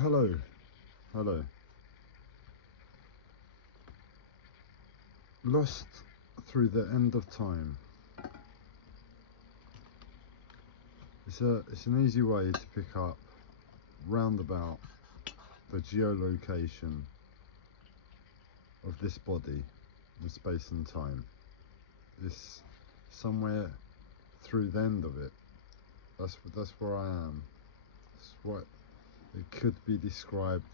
Hello, hello. Lost through the end of time. It's an easy way to pick up roundabout the geolocation of this body in space and time. It's somewhere through the end of it. That's where I am. It's what it could be described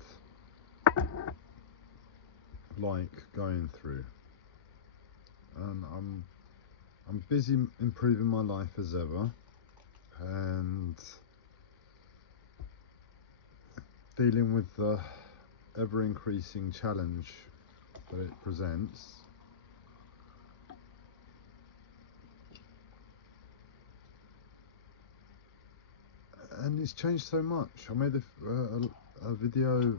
like going through. And I'm busy improving my life as ever, and dealing with the ever-increasing challenge that it presents. And it's changed so much. I made a video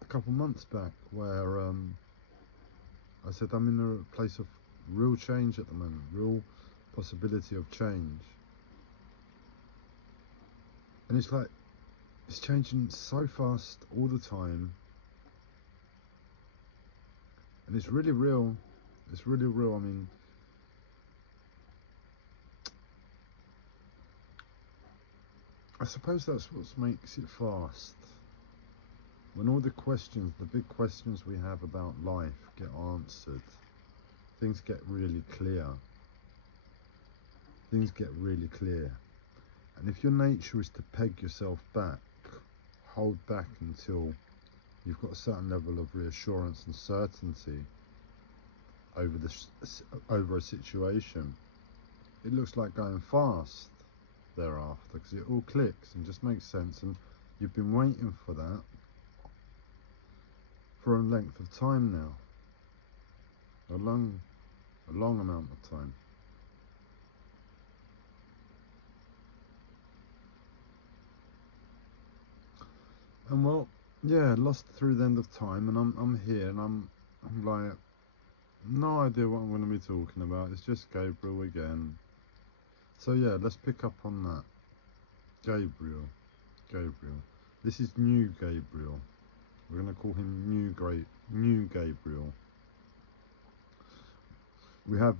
a couple months back where I said I'm in a place of real change at the moment, real possibility of change. And it's like, it's changing so fast all the time. And it's really real. It's really real. I mean, I suppose that's what makes it fast. When all the questions, the big questions we have about life get answered, things get really clear. Things get really clear. And if your nature is to peg yourself back, hold back until you've got a certain level of reassurance and certainty over a situation, it looks like going fast thereafter, because it all clicks and just makes sense, and you've been waiting for that for a length of time now, a long amount of time. And well, yeah, lost through the end of time, and I'm here, and I'm like, no idea what I'm going to be talking about. It's just Gabriel again. So yeah, let's pick up on that. Gabriel. This is new Gabriel. We're going to call him new Gabriel. We have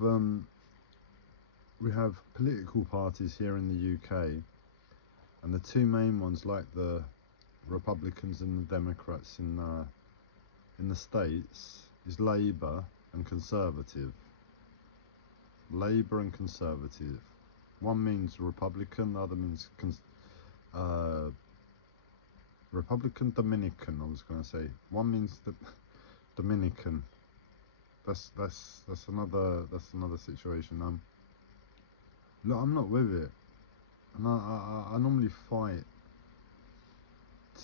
political parties here in the UK, and the two main ones, like the Republicans and the Democrats in the States, is Labour and Conservative. Labour and Conservative. One means Republican, the other means Republican Dominican. I was going to say one means the Dominican. That's another situation. Look, I'm not with it, and I normally fight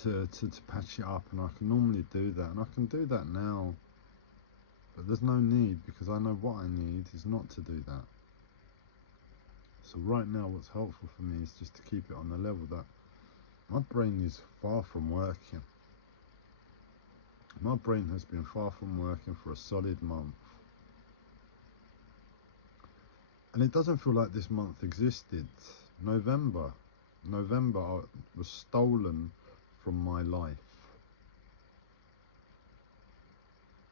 to patch it up, and I can normally do that, and I can do that now. But there's no need, because I know what I need is not to do that. So right now, what's helpful for me is just to keep it on the level that my brain is far from working. My brain has been far from working for a solid month. And it doesn't feel like this month existed. November was stolen from my life.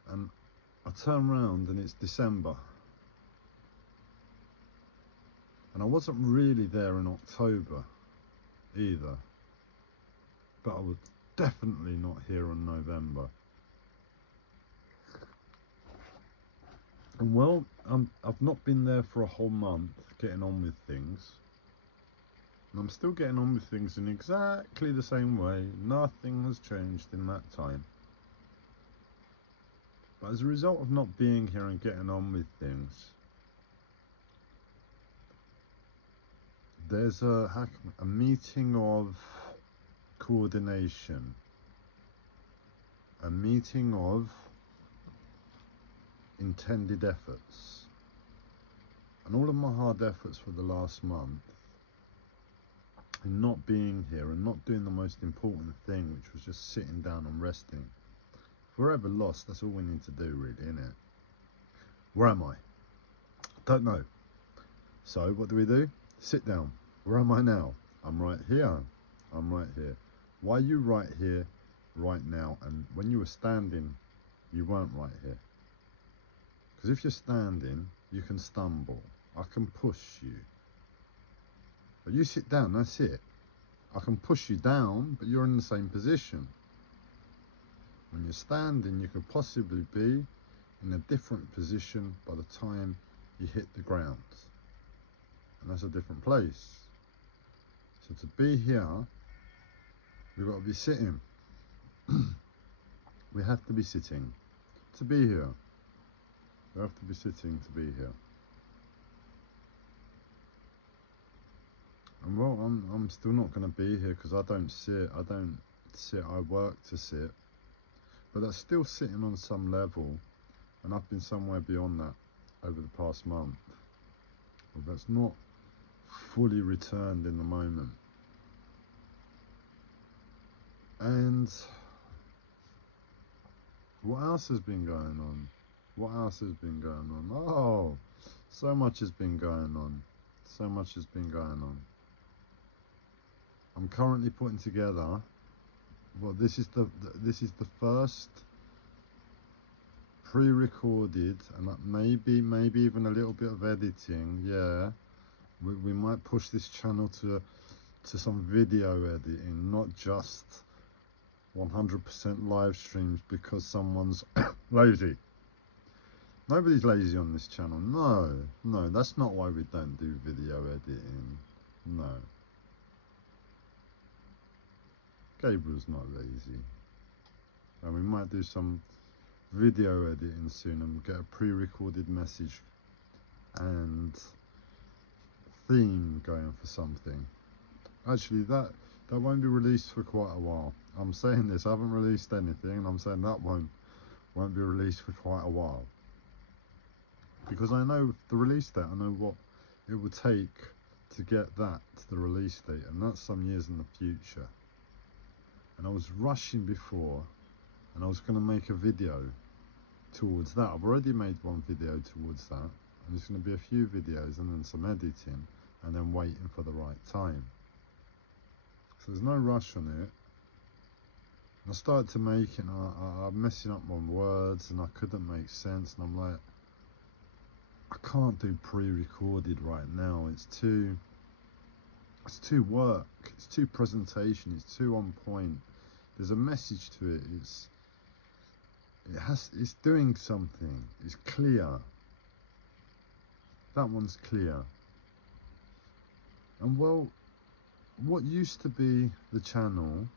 And I turn around and it's December. And I wasn't really there in October either. But I was definitely not here in November. And well, I've not been there for a whole month getting on with things. And I'm still getting on with things in exactly the same way. Nothing has changed in that time. But as a result of not being here and getting on with things, there's a meeting of coordination, a meeting of intended efforts. And all of my hard efforts for the last month in not being here and not doing the most important thing, which was just sitting down and resting. If we're ever lost, that's all we need to do, really, isn't it? Where am I? Don't know. So what do? Sit down. Where am I now? I'm right here. Why are you right here, right now? And when you were standing, you weren't right here. Because if you're standing, you can stumble. I can push you. But you sit down, that's it. I can push you down, but you're in the same position. When you're standing, you could possibly be in a different position by the time you hit the ground. And that's a different place. So to be here, we've got to be sitting. We have to be sitting to be here. We have to be sitting to be here. And well, I'm still not going to be here because I don't sit. I work to sit. But that's still sitting on some level, and I've been somewhere beyond that over the past month. But that's not fully returned in the moment. And what else has been going on? What else has been going on? Oh, so much has been going on. So much has been going on. I'm currently putting together. Well, this is the first pre-recorded, and maybe even a little bit of editing. Yeah, we might push this channel to some video editing, not just 100% live streams because someone's lazy. Nobody's lazy on this channel. No, that's not why we don't do video editing. No. Gabriel's not lazy. And we might do some video editing soon and get a pre-recorded message and theme going for something. Actually, that won't be released for quite a while. I'm saying this, I haven't released anything, and I'm saying that won't be released for quite a while. Because I know the release date, I know what it would take to get that to the release date, and that's some years in the future. And I was rushing before, and I was going to make a video towards that. I've already made one video towards that, and there's going to be a few videos and then some editing, and then waiting for the right time. So there's no rush on it. And I started to make it, and I'm messing up my words, and I couldn't make sense, and I'm like, I can't do pre-recorded right now. It's too work, it's too presentation, it's too on point. There's a message to it. It's doing something. It's clear. That one's clear. And well, what used to be the channel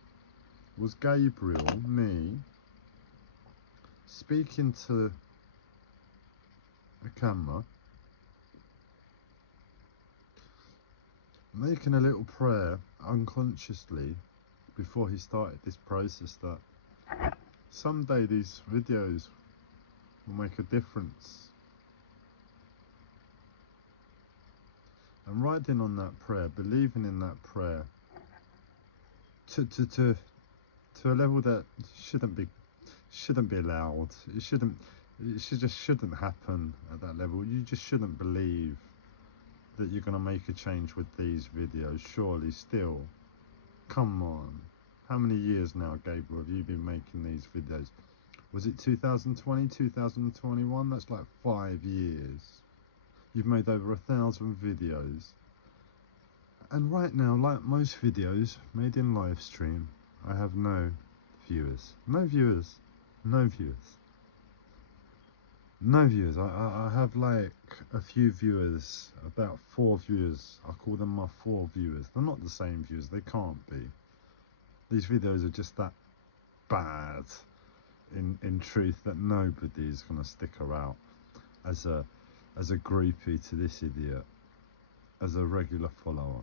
was Gabriel, me, speaking to a camera, making a little prayer unconsciously before he started this process that someday these videos will make a difference. And writing on that prayer, believing in that prayer to a level that shouldn't be allowed. It just shouldn't happen at that level. You just shouldn't believe that you're going to make a change with these videos. Surely, still, come on. How many years now, Gabriel, have you been making these videos? Was it 2020, 2021? That's like 5 years. You've made over 1,000 videos. And right now, like most videos made in live stream, I have no viewers. No viewers. No viewers. No viewers. I have like a few viewers, about 4 viewers. I call them my 4 viewers. They're not the same viewers. They can't be. These videos are just that bad in truth that nobody's going to stick around as a groupie to this idiot, as a regular follower.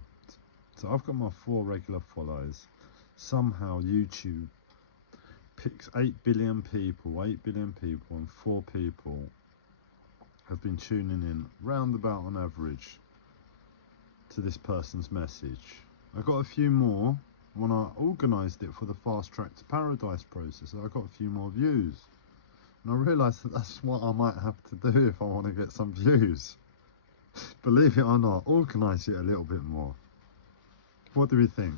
So I've got my 4 regular followers. Somehow YouTube picks 8 billion people, and 4 people have been tuning in roundabout on average to this person's message. I got a few more when I organised it for the Fast Track to Paradise process. I got a few more views, and I realised that that's what I might have to do if I want to get some views. Believe it or not, organise it a little bit more. What do we think?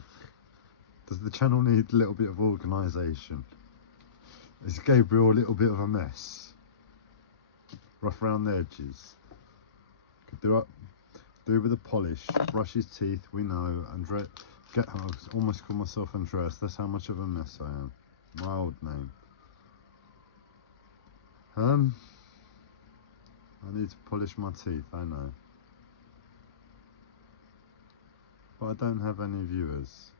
Does the channel need a little bit of organisation? Is Gabriel a little bit of a mess? Rough around the edges. Could do with a polish. Brush his teeth, we know. Get hugs. Almost call myself Andreas. That's how much of a mess I am. My old name. I need to polish my teeth, I know. But I don't have any viewers.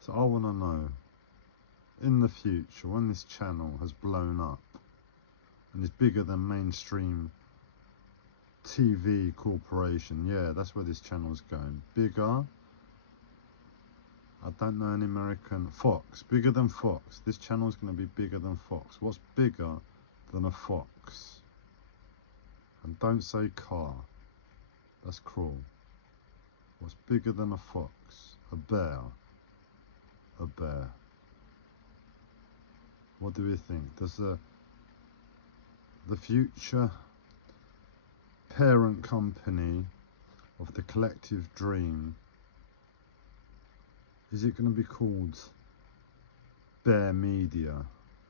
So I want to know, in the future, when this channel has blown up and is bigger than mainstream TV corporation, yeah, that's where this channel's going. Bigger. I don't know any American. Fox. Bigger than Fox. This channel's going to be bigger than Fox. What's bigger than a fox? And don't say car. That's cruel. What's bigger than a fox? A bear. A bear. What do we think? Does the future parent company of the collective dream, is it going to be called Bear Media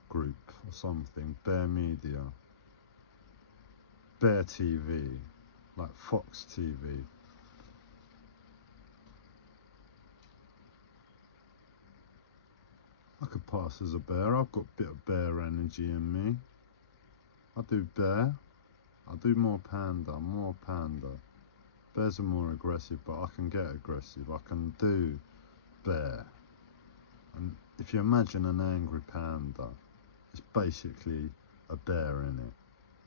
Group or something? Bear Media. Bear TV. Like Fox TV. I could pass as a bear. I've got a bit of bear energy in me. I do bear. I do more panda. More panda. Bears are more aggressive, but I can get aggressive. I can do bear. And if you imagine an angry panda, it's basically a bear in it.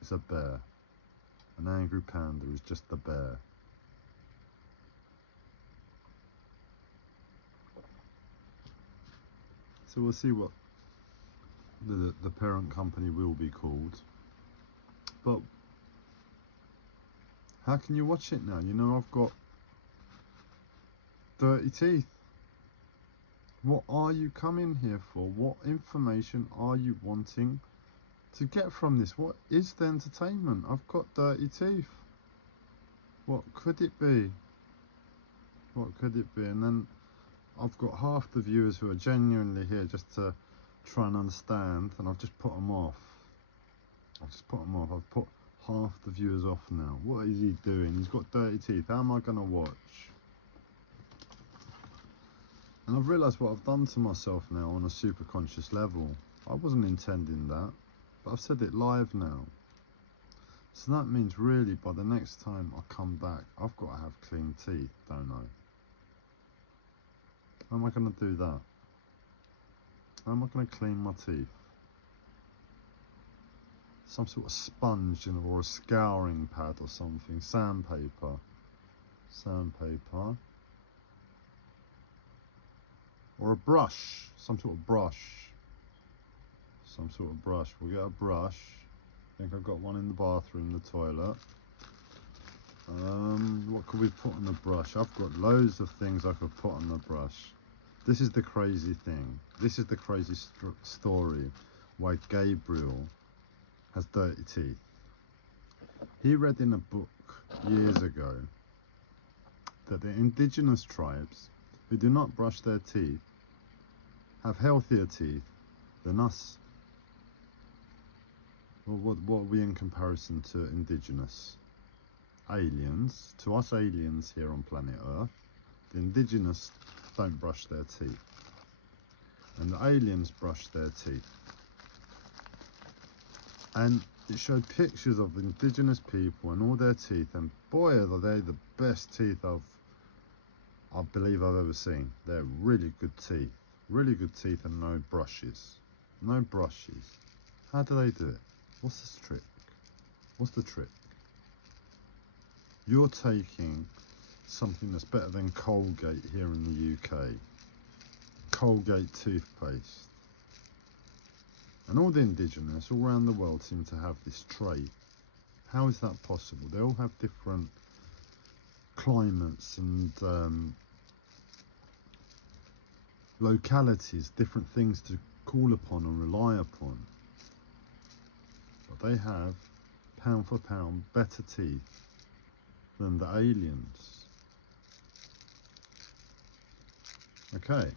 It's a bear. An angry panda is just a bear. So we'll see what the parent company will be called. But how can you watch it now? You know, I've got dirty teeth. What are you coming here for? What information are you wanting to get from this? What is the entertainment? I've got dirty teeth. What could it be? What could it be? And then I've got half the viewers who are genuinely here just to try and understand, and I've just put them off. I've put half the viewers off now. What is he doing? He's got dirty teeth. How am I going to watch? And I've realised what I've done to myself now on a super conscious level. I wasn't intending that, but I've said it live now. So that means really by the next time I come back, I've got to have clean teeth, don't I? How am I going to do that? How am I going to clean my teeth? Some sort of sponge, you know, or a scouring pad or something. Sandpaper. Sandpaper. Or a brush. Some sort of brush. Some sort of brush. We'll get a brush. I think I've got one in the bathroom, the toilet. What could we put on the brush? I've got loads of things I could put on the brush. This is the crazy thing. This is the crazy story why Gabriel has dirty teeth. He read in a book years ago that the indigenous tribes who do not brush their teeth have healthier teeth than us. Well, what are we in comparison to indigenous? Aliens. To us aliens here on planet Earth, the indigenous don't brush their teeth. And the aliens brush their teeth. And it showed pictures of indigenous people and all their teeth, and boy are they the best teeth I believe I've ever seen. They're really good teeth. Really good teeth and no brushes. No brushes. How do they do it? What's the trick? What's the trick? You're taking something that's better than Colgate here in the UK. Colgate toothpaste. And all the indigenous all around the world seem to have this trait. How is that possible? They all have different climates and localities, different things to call upon and rely upon. But they have, pound for pound, better teeth than the aliens. Okay.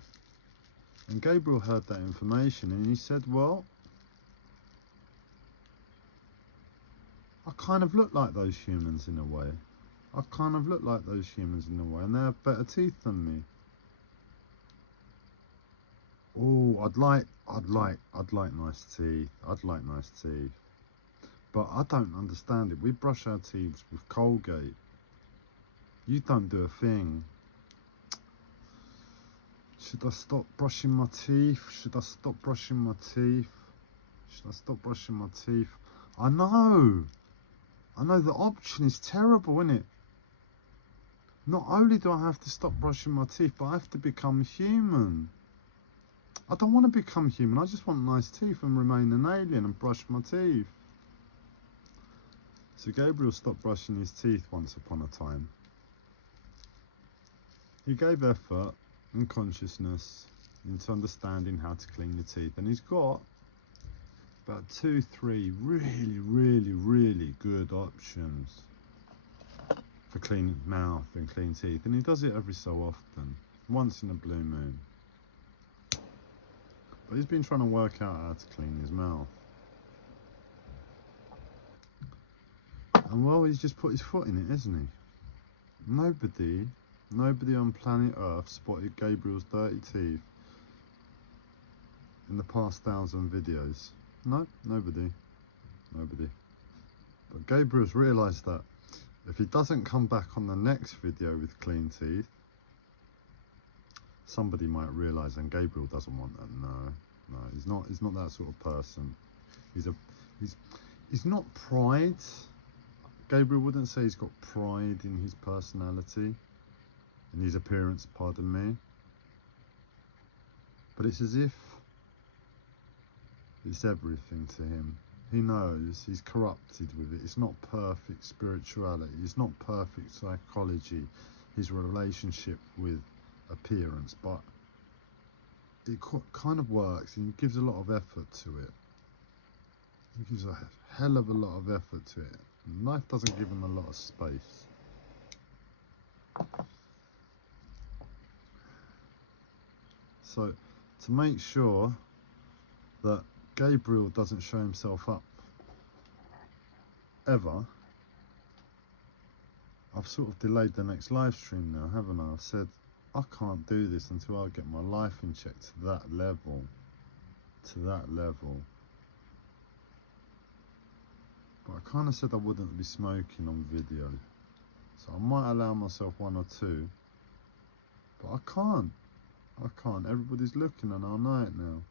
And Gabriel heard that information and he said, well, I kind of look like those humans in a way. I kind of look like those humans in a way, and they have better teeth than me. Oh, I'd like nice teeth. I'd like nice teeth. But I don't understand it. We brush our teeth with Colgate. You don't do a thing. Should I stop brushing my teeth? Should I stop brushing my teeth? Should I stop brushing my teeth? I know the option is terrible, isn't it? Not only do I have to stop brushing my teeth, but I have to become human. I don't want to become human. I just want nice teeth and remain an alien and brush my teeth. So Gabriel stopped brushing his teeth once upon a time. He gave effort and consciousness into understanding how to clean the teeth, and he's got about 2-3 really good options for clean mouth and clean teeth, and he does it every so often, once in a blue moon. But he's been trying to work out how to clean his mouth. And well, he's just put his foot in it, isn't he? Nobody on planet Earth spotted Gabriel's dirty teeth in the past 1,000 videos. No, nobody. But Gabriel's realised that if he doesn't come back on the next video with clean teeth, somebody might realise, and Gabriel doesn't want that. No, he's not that sort of person. He's not pride. Gabriel wouldn't say he's got pride in his personality, in his appearance, pardon me. But it's as if it's everything to him. He knows he's corrupted with it. It's not perfect spirituality. It's not perfect psychology, his relationship with appearance. But it kind of works, and he gives a lot of effort to it. He gives a hell of a lot of effort to it. And life doesn't give him a lot of space. So, to make sure that Gabriel doesn't show himself up ever, I've sort of delayed the next live stream now, haven't I? I've said I can't do this until I get my life in check to that level. But I kind of said I wouldn't be smoking on video, so I might allow myself 1 or 2, but I can't. Everybody's looking and I know it now.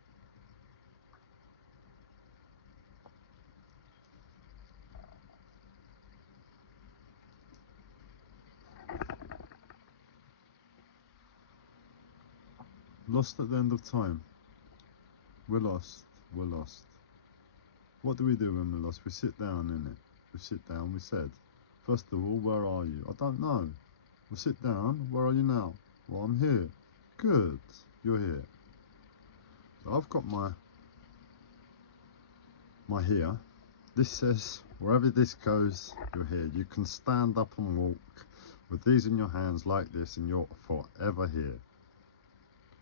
Lost at the end of time. We're lost. What do we do when we're lost? We sit down, innit? We sit down, we said, first of all, where are you? I don't know. We sit down, where are you now? Well, I'm here. Good, you're here. So I've got my here. This says, wherever this goes, you're here. You can stand up and walk with these in your hands like this, and you're forever here.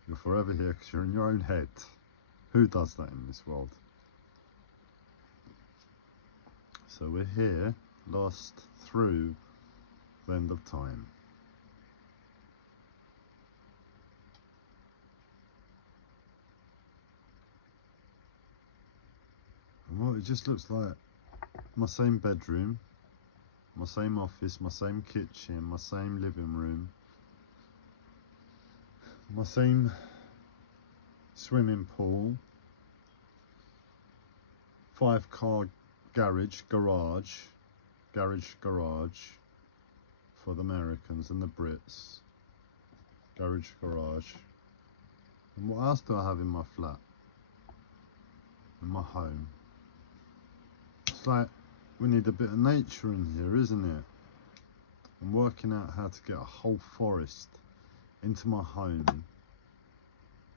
You're forever here because you're in your own head. Who does that in this world? So we're here, lost through the end of time. And well, it just looks like my same bedroom, my same office, my same kitchen, my same living room, my same swimming pool, 5-car garage for the Americans and the Brits. Garage. And what else do I have in my flat? In my home? It's like we need a bit of nature in here, isn't it? I'm working out how to get a whole forest into my home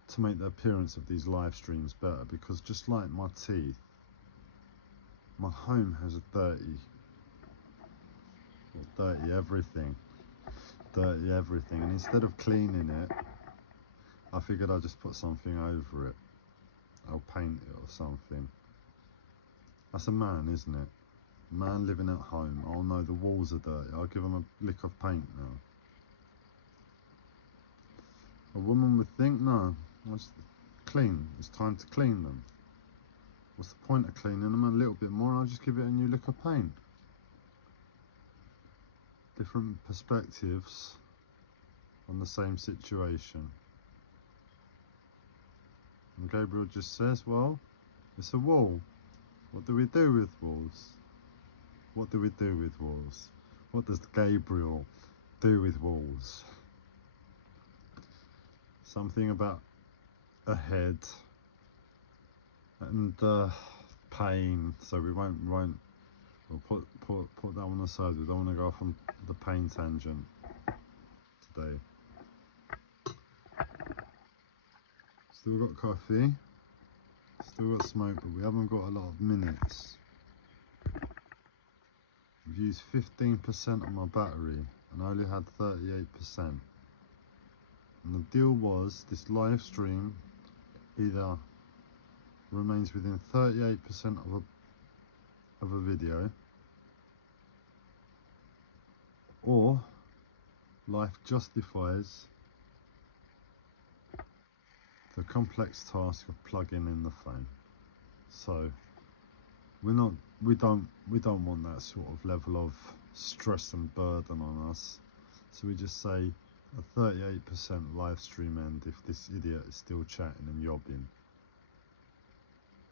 to make the appearance of these live streams better, because just like my teeth, my home has a dirty everything, and instead of cleaning it, I figured I'd just put something over it. I'll paint it or something. That's a man, isn't it? A man living at home. Oh no, the walls are dirty. I'll give him a lick of paint now. A woman would think, no, clean. It's time to clean them. What's the point of cleaning them a little bit more? I'll just give it a new lick of paint. Different perspectives on the same situation. And Gabriel just says, well, it's a wall. What do we do with walls? What do we do with walls? What does Gabriel do with walls? Something about a head and pain. So we'll put that one aside. We don't want to go off on the pain tangent today. Still got coffee, still got smoke, but we haven't got a lot of minutes. I've used 15% of my battery and I only had 38%. And the deal was this live stream either remains within 38% of a video, or life justifies the complex task of plugging in the phone. So we don't want that sort of level of stress and burden on us. So we just say a 38% live stream end if this idiot is still chatting and yobbing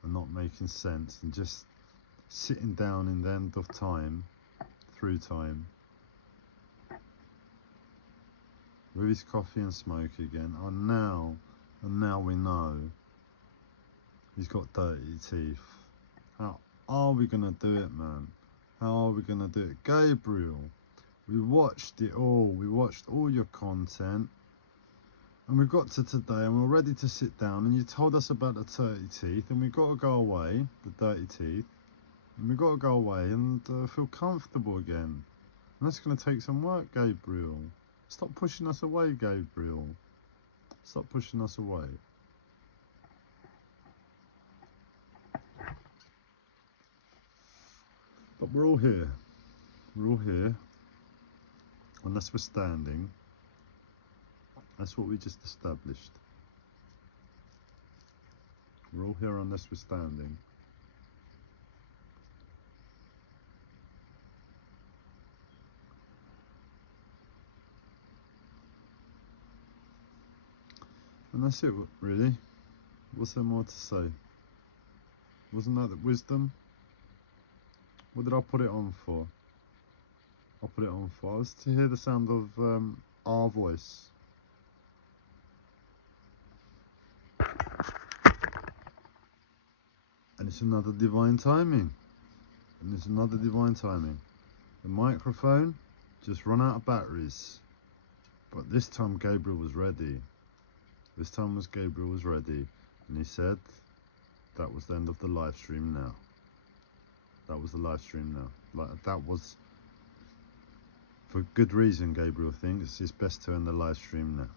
and not making sense and just sitting down in the end of time, through time, with his coffee and smoke again. And now we know he's got dirty teeth. How are we gonna do it, man? How are we gonna do it? Gabriel, we watched it all. We watched all your content. And we got to today and we're ready to sit down and you told us about the dirty teeth and we've got to go away, the dirty teeth, and we've got to go away and feel comfortable again. And that's going to take some work, Gabriel. Stop pushing us away, Gabriel. Stop pushing us away. But we're all here. We're all here. Unless we're standing. That's what we just established. We're all here unless we're standing. And that's it, really. What's there more to say? Wasn't that the wisdom? What did I put it on for? I put it on for. I was to hear the sound of our voice. And it's another divine timing. And it's another divine timing. The microphone just run out of batteries. But this time Gabriel was ready. Gabriel was ready. And he said, that was the end of the live stream now. That was the live stream now. Like, that was, for good reason, Gabriel thinks it's best to end the live stream now.